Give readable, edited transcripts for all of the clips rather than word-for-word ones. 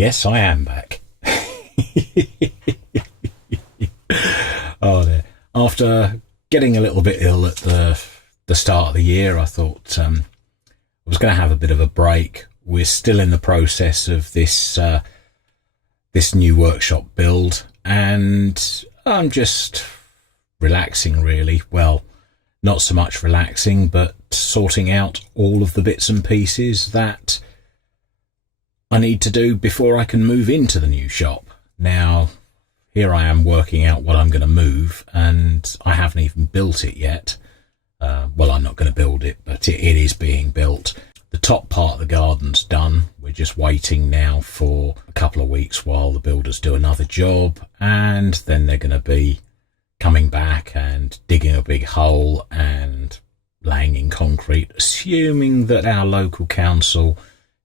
Yes, I am back. Oh dear. After getting a little bit ill at the start of the year, I thought I was going to have a bit of a break. We're still in the process of this new workshop build, and I'm just relaxing really. Well, not so much relaxing, but sorting out all of the bits and pieces that I need to do before I can move into the new shop. Now, here I am working out what I'm going to move, and I haven't even built it yet. Well, I'm not going to build it, but it is being built. The top part of the garden's done. We're just waiting now for a couple of weeks while the builders do another job, and then they're going to be coming back and digging a big hole and laying in concrete, assuming that our local council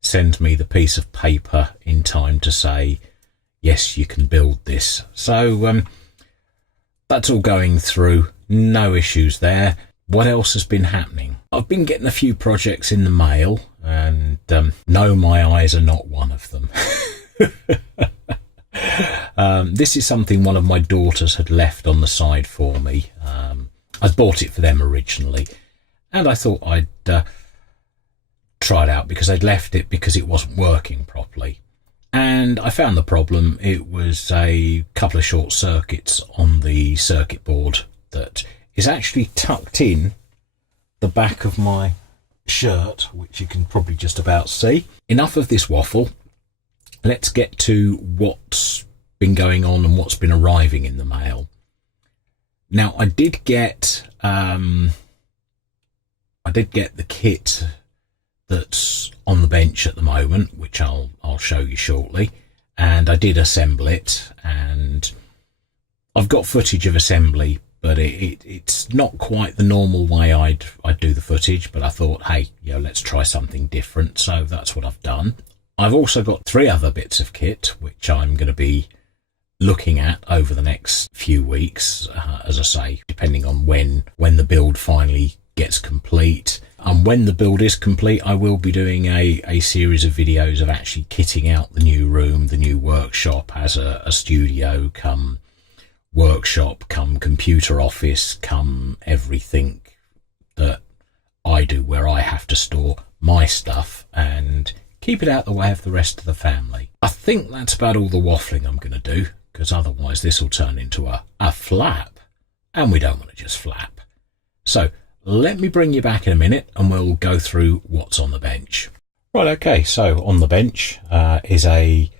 send me the piece of paper in time to say, yes, you can build this. So that's all going through. No issues there. What else has been happening? I've been getting a few projects in the mail, and no, my eyes are not one of them. This is something one of my daughters had left on the side for me. I bought it for them originally, and I thought I'd try it out because I'd left it because it wasn't working properly. And I found the problem. It was a couple of short circuits on the circuit board that is actually tucked in the back of my shirt, which you can probably just about see. Enough of this waffle. Let's get to what's been going on and what's been arriving in the mail. Now, I did get the kit that's on the bench at the moment, which I'll show you shortly, and I did assemble it, and I've got footage of assembly, but it's not quite the normal way I'd do the footage, but I thought, hey, let's try something different, so that's what I've done. I've also got 3 other bits of kit which I'm going to be looking at over the next few weeks, as I say, depending on when the build finally gets complete. And when the build is complete, I will be doing a series of videos of actually kitting out the new room, the new workshop as a studio, come workshop, come computer office, come everything that I do where I have to store my stuff and keep it out the way of the rest of the family. I think that's about all the waffling I'm going to do, because otherwise this will turn into a flap, and we don't want to just flap. So let me bring you back in a minute and we'll go through what's on the bench. Right, okay, so on the bench is a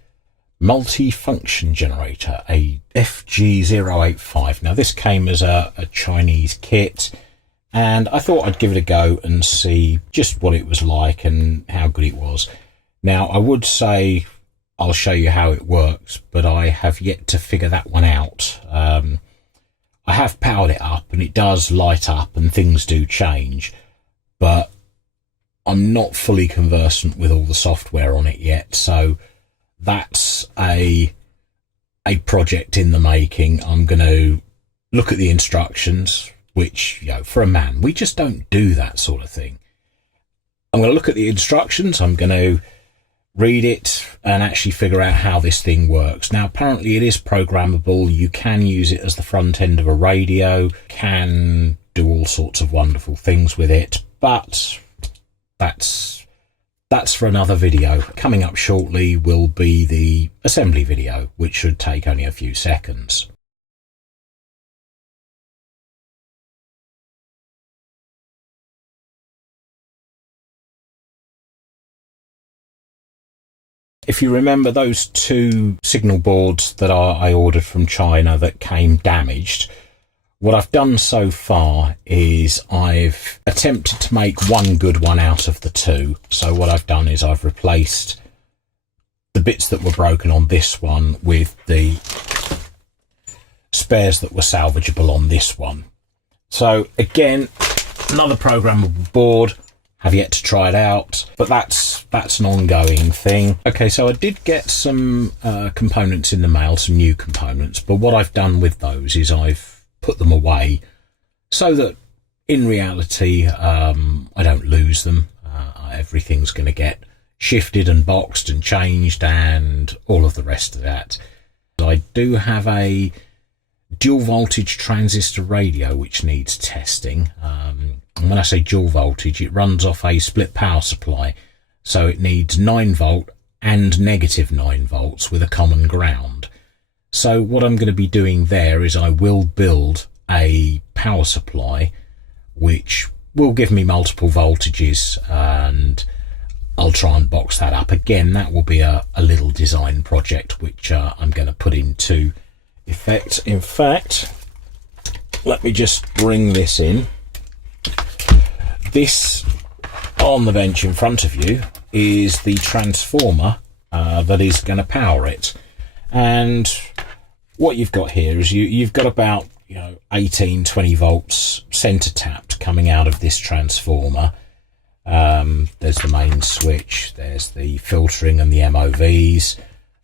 multi-function generator, a FG085. Now this came as a Chinese kit, and I thought I'd give it a go and see just what it was like and how good it was. Now I would say I'll show you how it works, but I have yet to figure that one out. I have powered it up and it does light up and things do change, but I'm not fully conversant with all the software on it yet, so that's a project in the making. I'm going to look at the instructions, which, for a man, we just don't do that sort of thing. I'm going to look at the instructions, I'm going to read it and actually figure out how this thing works. Now, apparently it is programmable. You can use it as the front end of a radio, can do all sorts of wonderful things with it, but that's for another video. Coming up shortly will be the assembly video, which should take only a few seconds. If you remember those 2 signal boards that I ordered from China that came damaged, what I've done so far is I've attempted to make one good one out of the 2. So what I've done is I've replaced the bits that were broken on this one with the spares that were salvageable on this one. So again, another programmable board. Have yet to try it out, but that's an ongoing thing. Okay, so I did get some components in the mail, some new components, but what I've done with those is I've put them away so that in reality I don't lose them. Everything's going to get shifted and boxed and changed and all of the rest of that. I do have a dual voltage transistor radio which needs testing. And when I say dual voltage, it runs off a split power supply, so it needs 9 volt and negative 9 volts with a common ground. So what I'm going to be doing there is I will build a power supply which will give me multiple voltages, and I'll try and box that up. Again, that will be a little design project which I'm going to put into effect. In fact, let me just bring this in. This on the bench in front of you is the transformer that is going to power it. And what you've got here is you've got about 18-20 volts center tapped coming out of this transformer. There's the main switch, there's the filtering and the MOVs,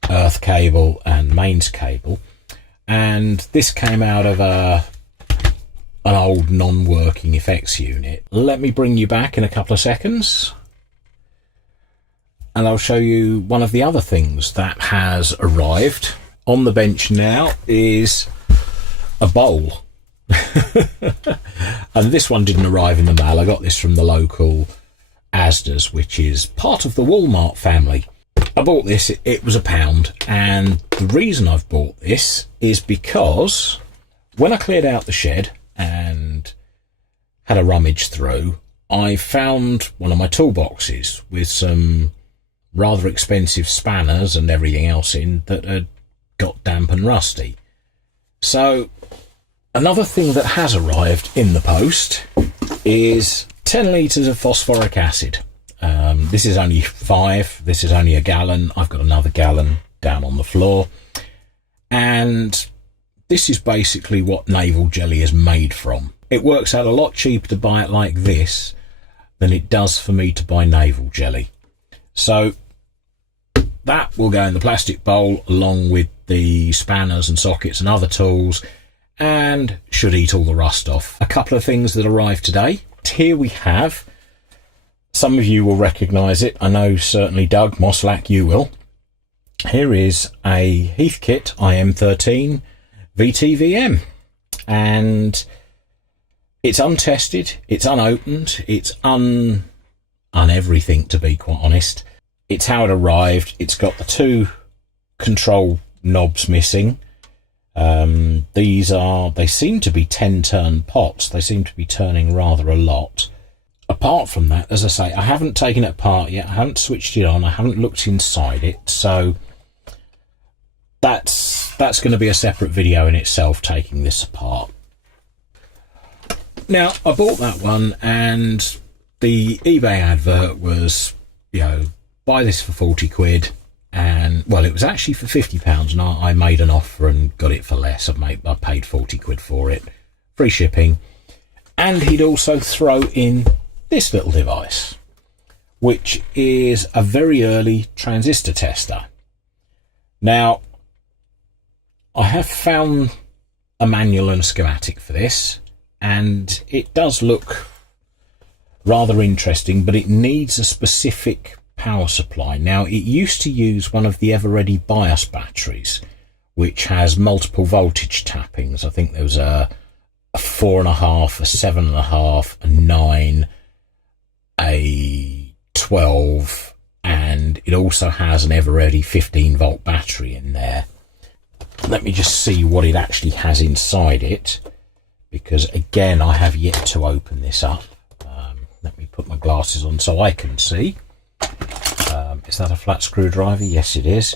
earth cable and mains cable, and this came out of an old non-working effects unit. Let me bring you back in a couple of seconds and I'll show you one of the other things that has arrived. On the bench now is a bowl. And this one didn't arrive in the mail. I got this from the local Asda's, which is part of the Walmart family. I bought this, it was £1, and the reason I've bought this is because when I cleared out the shed and had a rummage through, I found one of my toolboxes with some rather expensive spanners and everything else in that had got damp and rusty. So another thing that has arrived in the post is 10 litres of phosphoric acid. This is only 5, this is only a gallon. I've got another gallon down on the floor. And this is basically what navel jelly is made from. It works out a lot cheaper to buy it like this than it does for me to buy navel jelly. So that will go in the plastic bowl along with the spanners and sockets and other tools, and should eat all the rust off. A couple of things that arrived today. Here we have, some of you will recognise it. I know certainly Doug Moslack, you will. Here is a Heathkit IM13 VTVM, and it's untested, it's unopened, it's un everything, to be quite honest. It's how it arrived. It's got the 2 control knobs missing. They seem to be 10-turn pots. They seem to be turning rather a lot. Apart from that, as I say, I haven't taken it apart yet. I haven't switched it on. I haven't looked inside it. So that's going to be a separate video in itself, taking this apart. Now, I bought that one, and the eBay advert was, buy this for 40 quid. And well, it was actually for £50, and I made an offer and got it for less. I paid 40 quid for it, free shipping. And he'd also throw in this little device, which is a very early transistor tester. Now, I have found a manual and a schematic for this, and it does look rather interesting, but it needs a specific power supply. Now, it used to use one of the ever-ready BIOS batteries, which has multiple voltage tappings. I think there was a 4.5, a 7.5, a 9, a 12, and it also has an ever-ready 15-volt battery in there. Let me just see what it actually has inside it, because again, I have yet to open this up. Let me put my glasses on so I can see. Is that a flat screwdriver? Yes, it is.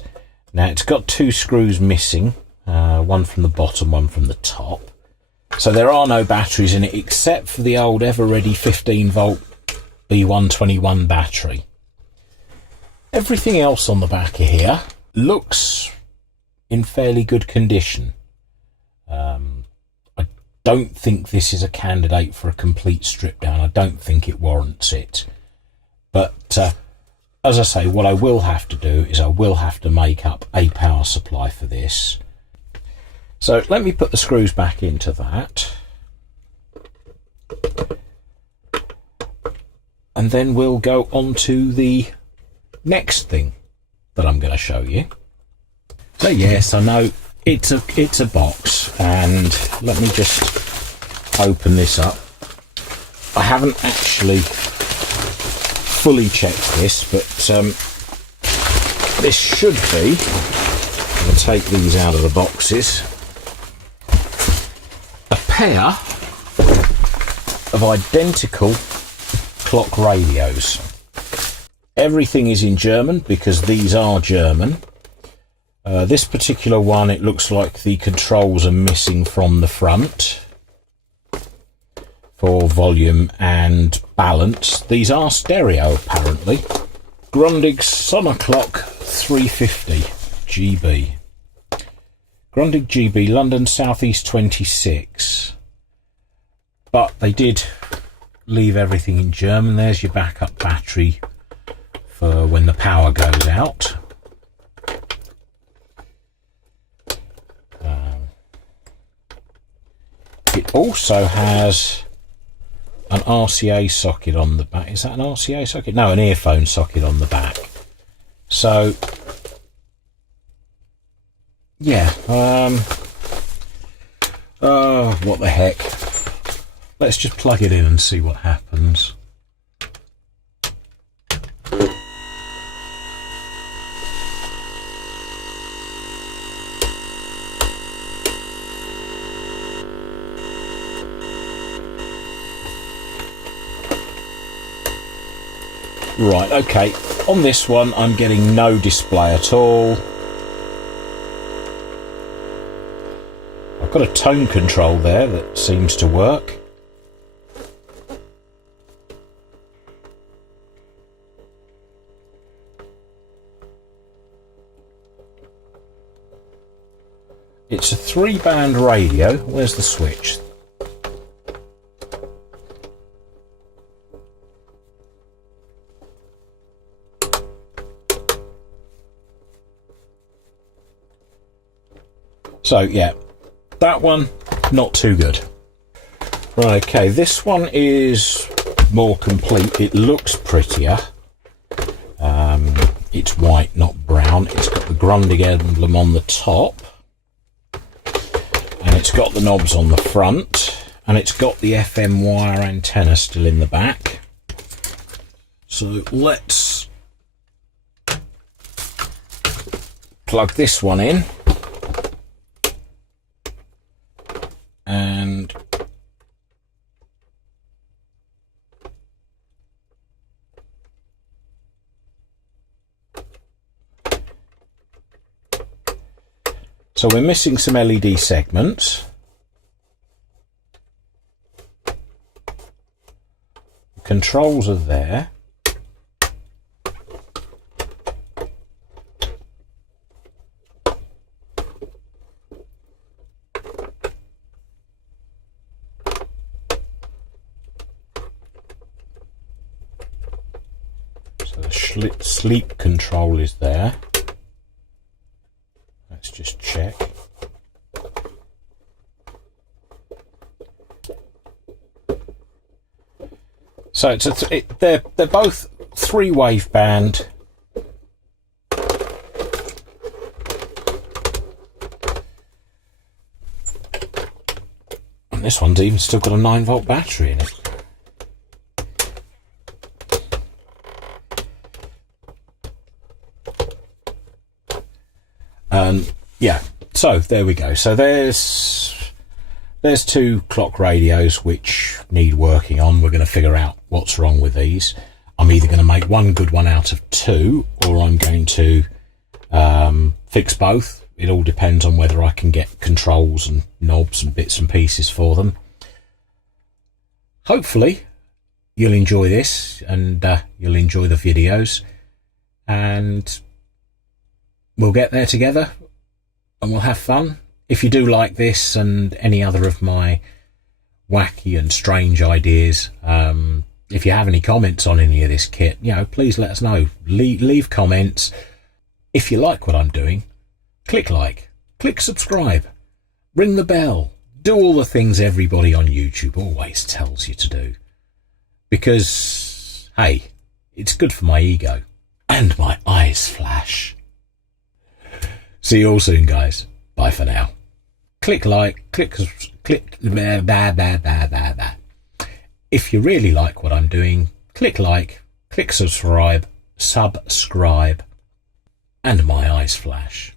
Now, it's got 2 screws missing, one from the bottom, one from the top. So there are no batteries in it, except for the old ever-ready 15-volt B121 battery. Everything else on the back of here looks in fairly good condition. I don't think this is a candidate for a complete strip down. I don't think it warrants it. But as I say, what I will have to do is I will have to make up a power supply for this. So let me put the screws back into that. And then we'll go on to the next thing that I'm going to show you. So yes, I know it's a box, and let me just open this up. I haven't actually fully checked this, but this should be, I'll take these out of the boxes, a pair of identical clock radios. Everything is in German because these are German. This particular one, it looks like the controls are missing from the front for volume and balance. These are stereo apparently. Grundig Sonderclock 350 GB. Grundig GB, London Southeast 26. But they did leave everything in German. There's your backup battery for when the power goes out. It also has an RCA socket on the back. Is that an RCA socket? No, an earphone socket on the back. So, yeah. Oh, what the heck. Let's just plug it in and see what happens. Right, okay, on this one I'm getting no display at all. I've got a tone control there that seems to work. It's a 3-band radio. Where's the switch? So yeah, that one, not too good. Right, okay, this one is more complete. It looks prettier. It's white, not brown. It's got the Grundig emblem on the top. And it's got the knobs on the front. And it's got the FM wire antenna still in the back. So let's plug this one in. And so we're missing some LED segments. The controls are there. The sleep control is there. Let's just check. So it's they're both 3-wave band. And this one's even still got a 9-volt battery in it. Yeah, so there we go. So there's 2 clock radios which need working on. We're going to figure out what's wrong with these. I'm either going to make one good one out of 2, or I'm going to fix both. It all depends on whether I can get controls and knobs and bits and pieces for them. Hopefully you'll enjoy this, and you'll enjoy the videos, and we'll get there together and we'll have fun. If you do like this and any other of my wacky and strange ideas, if you have any comments on any of this kit, please let us know. Leave comments. If you like what I'm doing, click like, click subscribe, ring the bell, do all the things everybody on YouTube always tells you to do. Because, hey, it's good for my ego. and my eyes flash. See you all soon, guys. Bye for now. Click like, click. If you really like what I'm doing, click like, click subscribe, and my eyes flash.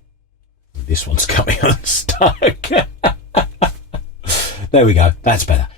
This one's coming unstuck. There we go. That's better.